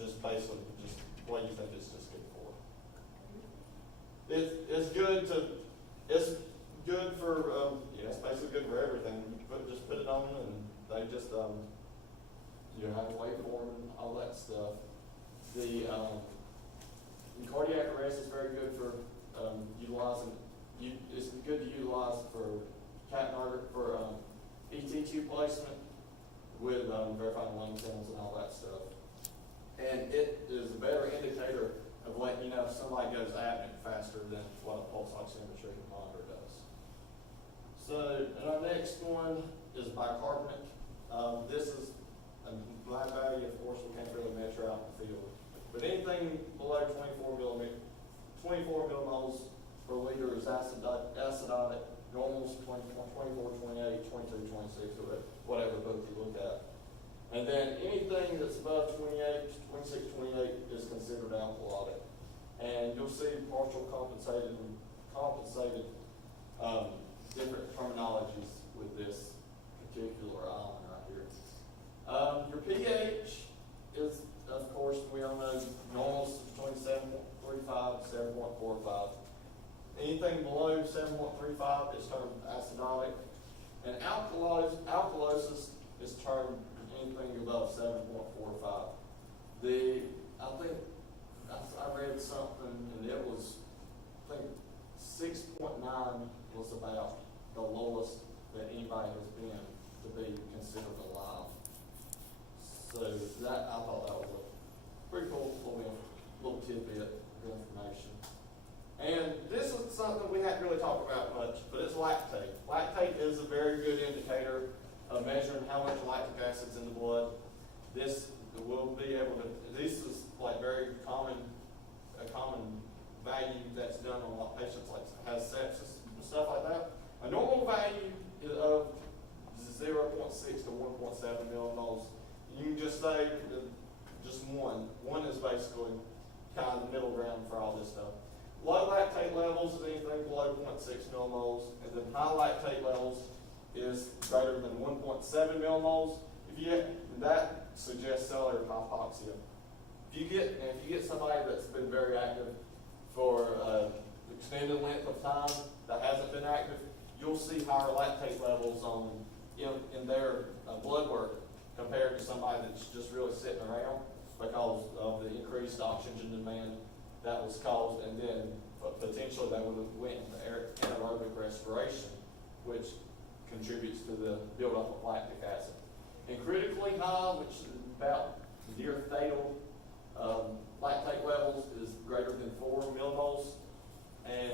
just basically just what you think it's just good for. It's good for, it's basically good for everything. You just put it on and they just, you have to wait for them and all that stuff. The cardiac arrest is very good for utilizing. It's good to utilize for ET tube placement with verifying lung sounds and all that stuff. And it is a better indicator of letting you know if somebody goes apneic faster than what a pulse oximetry monitor does. So, and our next one is bicarbonate. This is a blind value, of course, we can't really measure out in the field. But anything below 24 millimoles per liter is acidotic. Normals 24, 28, 22, 26, or whatever book you look at. And then anything that's above 26, 28 is considered alkalotic. And you'll see partial compensated different terminologies with this particular ion right here. Your pH is, of course, we all know normals between 7.35 and 7.45. Anything below 7.35 is termed acidotic, and alkalosis is termed anything above 7.45. I read something, and it was, I think 6.9 was about the lowest that anybody has been to be considered alive. So that, I thought that was a pretty cool little tidbit of information. And this is something we hadn't really talked about much, but it's lactate. Lactate is a very good indicator of measuring how much lactic acid's in the blood. This will be able to, this is like a common value that's done on a lot of patients like has sepsis and stuff like that. A normal value is of 0.6 to 1.7 millimoles. You can just say just one. One is basically kind of the middle ground for all this stuff. Low lactate levels is anything below 0.6 millimoles, and then high lactate levels is greater than 1.7 millimoles. That suggests cellular hypoxia. If you get somebody that's been very active for extended length of time that hasn't been active, you'll see higher lactate levels in their blood work compared to somebody that's just really sitting around because of the increased oxygen demand that was caused, and then potentially they would have went into anaerobic respiration, which contributes to the buildup of lactic acid. And critically high, which is about near fatal lactate levels, is greater than 4 millimoles. And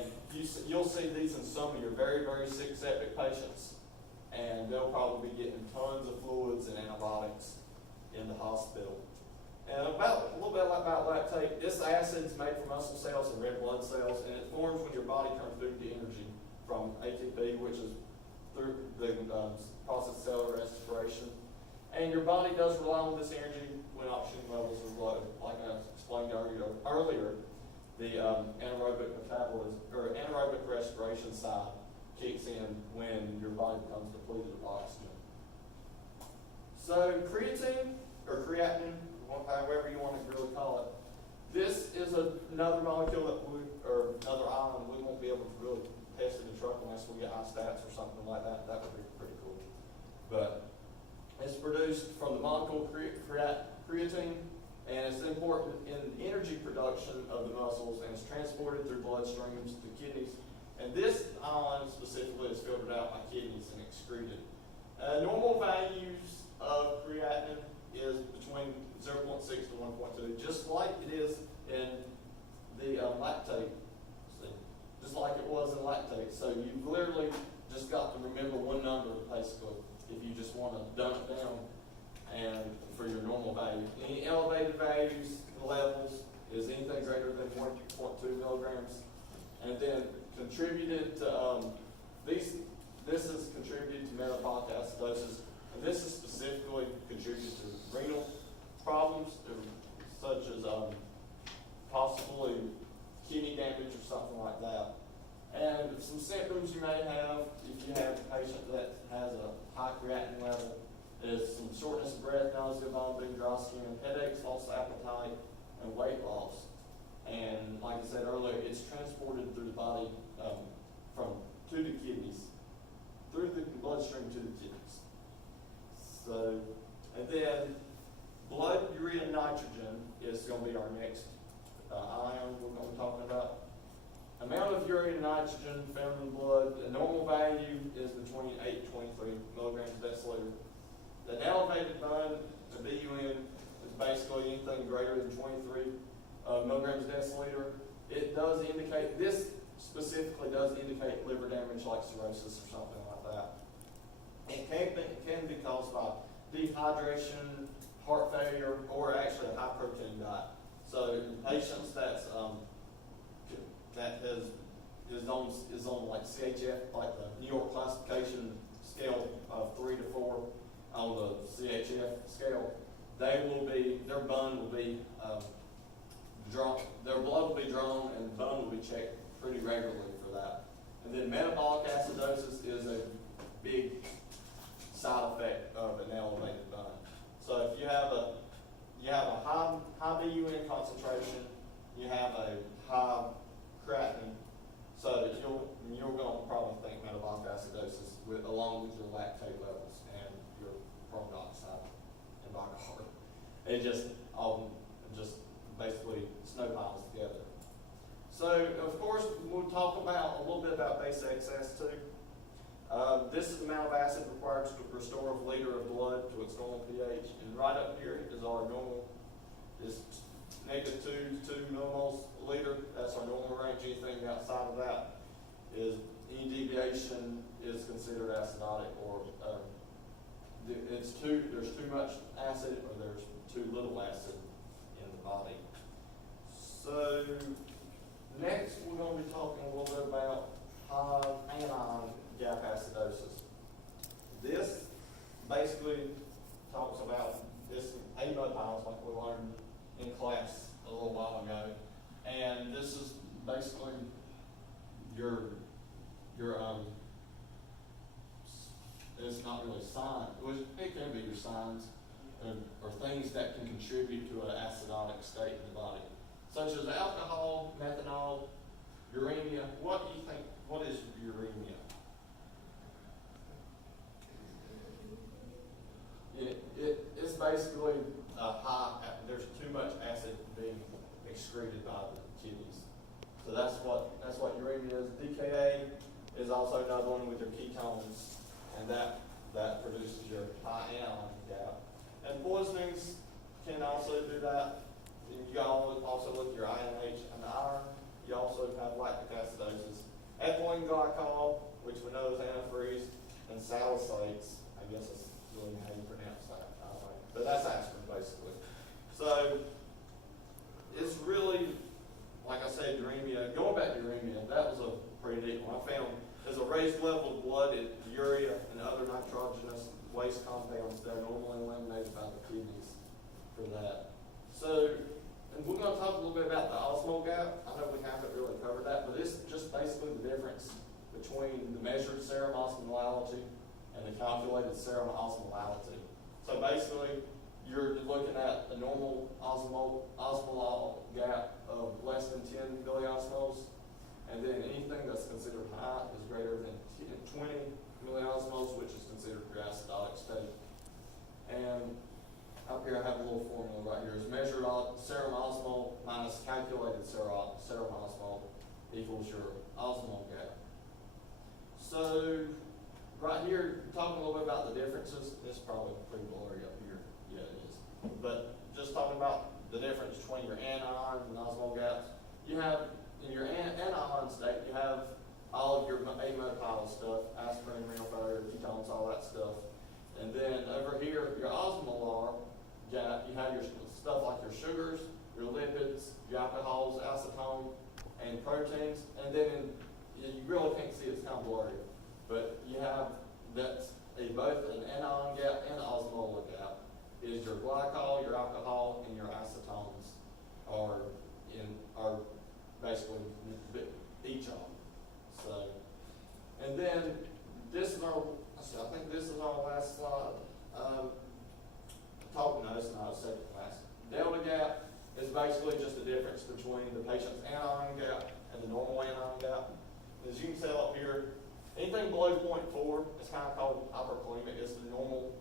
you'll see these in some of your very, very sick septic patients, and they'll probably be getting tons of fluids and antibiotics in the hospital. And a little bit about lactate. This acid is made from muscle cells and red blood cells, and it forms when your body turns food to energy from ATP, which is through the process of cellular respiration. And your body does rely on this energy when oxygen levels are low. Like I explained earlier, the anaerobic metabolism or anaerobic respiration side kicks in when your body becomes depleted of oxygen. So creatine or creatinine, however you want to really call it, this is another molecule or another ion we won't be able to really test in the truck unless we get high stats or something like that. That would be pretty cool. But it's produced from the molecule creatine, and it's important in the energy production of the muscles, and it's transported through bloodstreams to kidneys. And this ion specifically is filtered out by kidneys and excreted. Normal values of creatinine is between 0.6 to 1.2, just like it is in the lactate, just like it was in lactate. So you've literally just got to remember one number, basically, if you just want to dumb it down and for your normal value. Any elevated values, levels, is anything greater than 1.2 milligrams. And then contributed to, this is contributed to metabolic acidosis, and this is specifically contributed to renal problems, such as possibly kidney damage or something like that. And some symptoms you may have if you have a patient that has a high creatinine level is some shortness of breath, nausea, vomiting, neuropathy, dry skin, headaches, loss of appetite, and weight loss. And like I said earlier, it's transported through the body to the kidneys, through the bloodstream to the kidneys. So, and then blood, urea, and nitrogen is going to be our next ion we're going to be talking about. Amount of urea and nitrogen found in blood, the normal value is between 8 and 23 milligrams per deciliter. The elevated bun, the BUN, is basically anything greater than 23 milligrams per deciliter. It does indicate, this specifically does indicate liver damage like cirrhosis or something like that. It can be caused by dehydration, heart failure, or actually a high protein diet. So in patients that is on like CHF, like the New York classification scale of 3 to 4 on the CHF scale, their bun will be drawn, their blood will be drawn, and the bun will be checked pretty regularly for that. And then metabolic acidosis is a big side effect of an elevated bun. So if you have a high BUN concentration, you have a high creatinine, so you're going to probably think metabolic acidosis along with your lactate levels and your carbon dioxide and alcohol. It just basically snowballs together. So of course we'll talk about a little bit about base excess too. This is the amount of acid required to restore a liter of blood to its normal pH, and right up here is our normal, is negative 2 millimoles a liter. That's our normal range. Anything outside of that is, any deviation is considered acidotic, or there's too much acid or there's too little acid in the body. So next we're going to be talking a little bit about high anion gap acidosis. This basically talks about this amyloids like we learned in class a little while ago, and this is basically your it's not really signs. It can be your signs or things that can contribute to an acidotic state in the body, such as alcohol, methanol, uremia. What do you think? What is uremia? It's basically there's too much acid being excreted by the kidneys. So that's what uremia is. DKA is also another one with your ketones, and that produces your high anion gap. And poisonings can also do that. And you also look at your INH and iron. You also have lactic acidosis. Ethylene glycol, which we know is antifreeze, and salicylates. I guess that's really how you pronounce that. But that's aspirin, basically. So it's really, like I said, uremia. Going back to uremia, that was a pretty neat one. I found there's a raised level of blood in urea and other nitrogenous waste compounds that are normally eliminated by the kidneys for that. So, and we're going to talk a little bit about the osmolar gap. I know we haven't really covered that, but it's just basically the difference between the measured serum osmolality and the calculated serum osmolality. So basically, you're looking at a normal osmolar gap of less than 10 milliosmoles, and then anything that's considered high is greater than 20 milliosmoles, which is considered your acidotic state. And up here I have a little formula right here. Is measured serum osmol minus calculated serum osmol equals your osmolar gap. So right here, talking a little bit about the differences. It's probably pretty blurry up here. Yeah, it is. But just talking about the difference between your anion and osmolar gaps. You have, in your anion state, you have all of your amyloid stuff, aspirin, renal failure, ketones, all that stuff. And then over here, your osmolar gap, you have your stuff like your sugars, your lipids, your alcohols, acetone, and proteins. And then you really can't see it's kind of blurry, but you have that's both an anion gap and an osmolar gap. Is your glycol, your alcohol, and your acetones are basically each of them. So, and then this is I think this is our last slide. no, it's not a second class. Delta gap is basically just the difference between the patient's anion gap and the normal anion gap. As you can tell up here, anything below 0.4 is kind of called hyperkalemic. It's the normal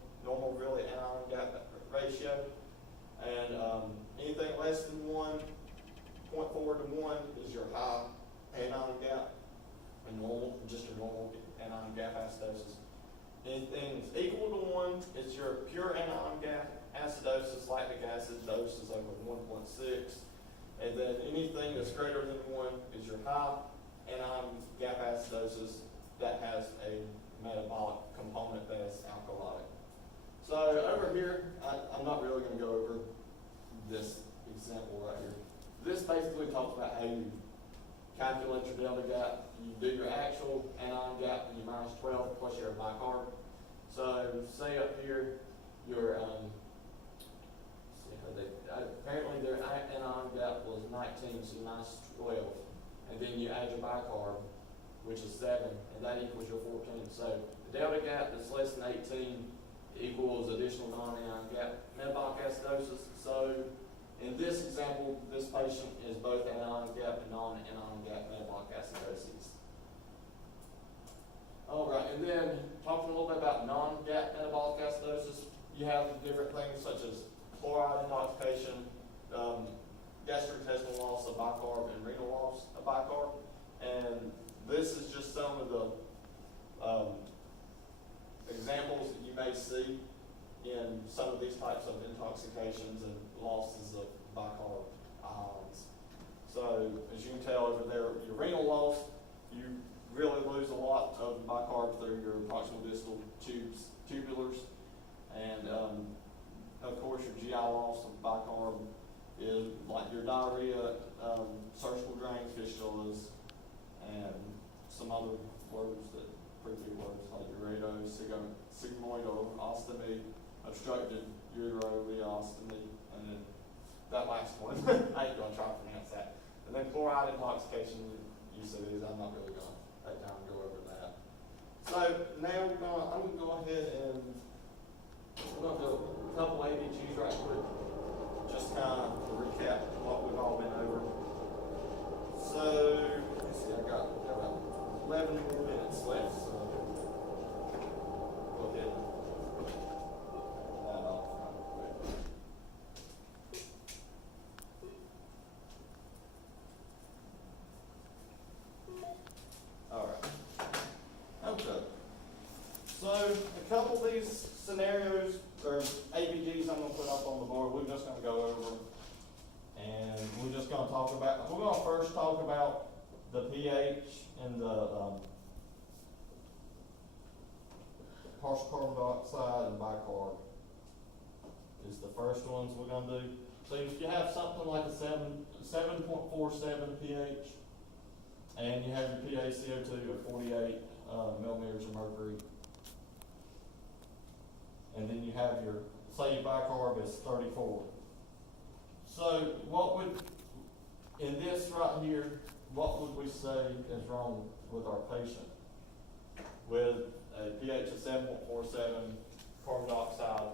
really anion gap ratio. And anything less than 1, 0.4 to 1 is your high anion gap, and normal, just your normal anion gap acidosis. Anything that's equal to 1 is your pure anion gap acidosis, lactic acid doses over 1.6. And then anything that's greater than 1 is your high anion gap acidosis that has a metabolic component that is alkalotic. So over here, I'm not really going to go over this example right here. This basically talks about how you calculate your delta gap. You do your actual anion gap and you minus 12 plus your bicarb. So say up here, your apparently their anion gap was 19, so minus 12, and then you add your bicarb, which is 7, and that equals your 14. So the delta gap that's less than 18 equals additional non-anion gap metabolic acidosis. So in this example, this patient is both anion gap and non-anion gap metabolic acidosis. All right, and then talking a little bit about non-gap metabolic acidosis, you have different things such as chloride intoxication, gastrointestinal loss of bicarb, and renal loss of bicarb. And this is just some of the examples that you may see in some of these types of intoxications and losses of bicarb ions. So as you can tell over there, your renal loss, you really lose a lot of bicarb through your proximal distal tubulars. And of course your GI loss of bicarb is like your diarrhea, surgical drains, fistulas, and some other words that pretty big words like ureter, sigmoidostomy, obstructed ureoreostomy, and then that last one, I ain't gonna try to pronounce that. And then chloride intoxication, you see these, I'm not really gonna take time to go over that. So now I'm gonna go ahead and we're gonna do a couple ABGs right quick, just kind of to recap what we've all been over. So, let's see, I've got about 11 more minutes left, so go ahead and put that off right quick. All right. Okay. So, a couple of these scenarios, or ABGs I'm going to put up on the board, we're just going to go over. And we're just going to talk about, we're going to first talk about the pH and the partial carbon dioxide and bicarb is the first ones we're going to do. So if you have something like a 7.47 pH and you have your PaCO2 at 48 millimeters of mercury, and then you have your, say your bicarb is 34. So what would, in this right here, what would we say is wrong with our patient with a pH of 7.47, carbon dioxide